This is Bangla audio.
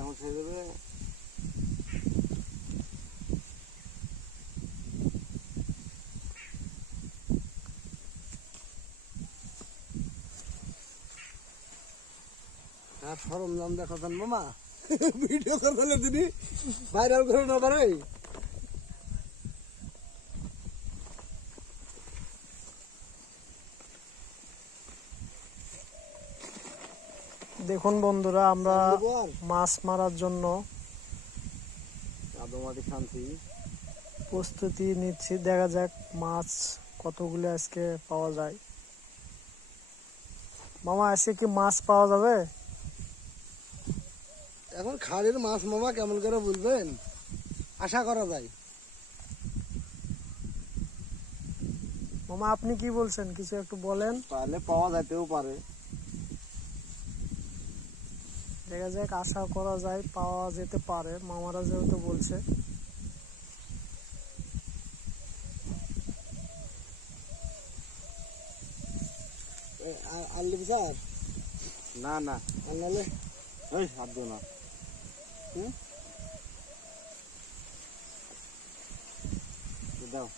এখন ছেড়ে দেবে। আর সরঞ্জাম দেখো দেন মামা, ভিডিও করলে তিনি ভাইরাল করে না পারে। দেখুন বন্ধুরা, আমরা মাছ মারার জন্য শান্তি প্রস্তুতি নিচ্ছি। দেখা যাক মাছ কতগুলো আজকে পাওয়া যায়। মামা আজকে কি মাছ পাওয়া যাবে? এখন খালের মাছ মামা কেমন করে বলবেন, আশা করা যায়। মামা আপনি কি বলছেন, কিছু একটু বলেন। তাহলে পাওয়া যেতেও পারে। দেখা যাক, আশা করা যায় পাওয়া যেতে পারে, মামারা যেহেতু বলছে। আনলি স্যার? না না, আনলে ওই হাত দিও না। দাও।